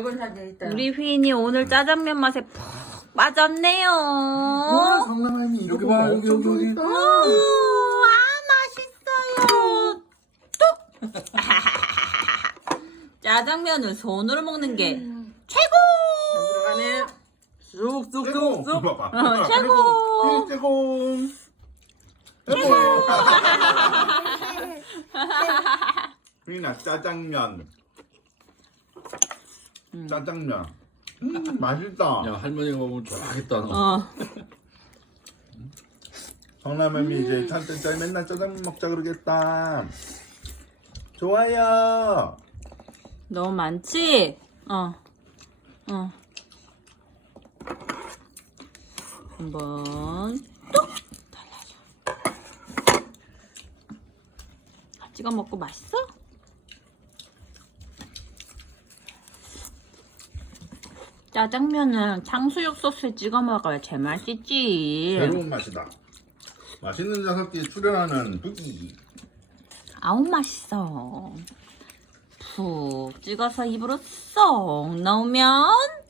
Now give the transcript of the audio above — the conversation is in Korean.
저번 사진 있다. 우리 휘인이 오늘 짜장면 맛에 푹 빠졌네요. 와, 강남아이 이렇게 봐. 여기. 오, 아, 맛있어요. 뚝! 짜장면을 손으로 먹는 게 최고! 들어가네. 쑥쑥쑥쑥. 봐봐. 최고! 최고. 휘인아, 짜장면. 짜장면. 맛있다. 야, 할머니가 먹으면 좋아하겠다. 너. 어. 성남맘이 이제 찬때짜 맨날 짜장면 먹자 그러겠다. 좋아요. 너무 많지? 한번 뚝 달라줘. 찍어 먹고 맛있어? 짜장면은 탕수육 소스에 찍어 먹어야 제맛이지. 새로운 맛이다. 맛있는 자석기에 출연하는 부기. 아우 맛있어. 푹 찍어서 입으로 쏙 넣으면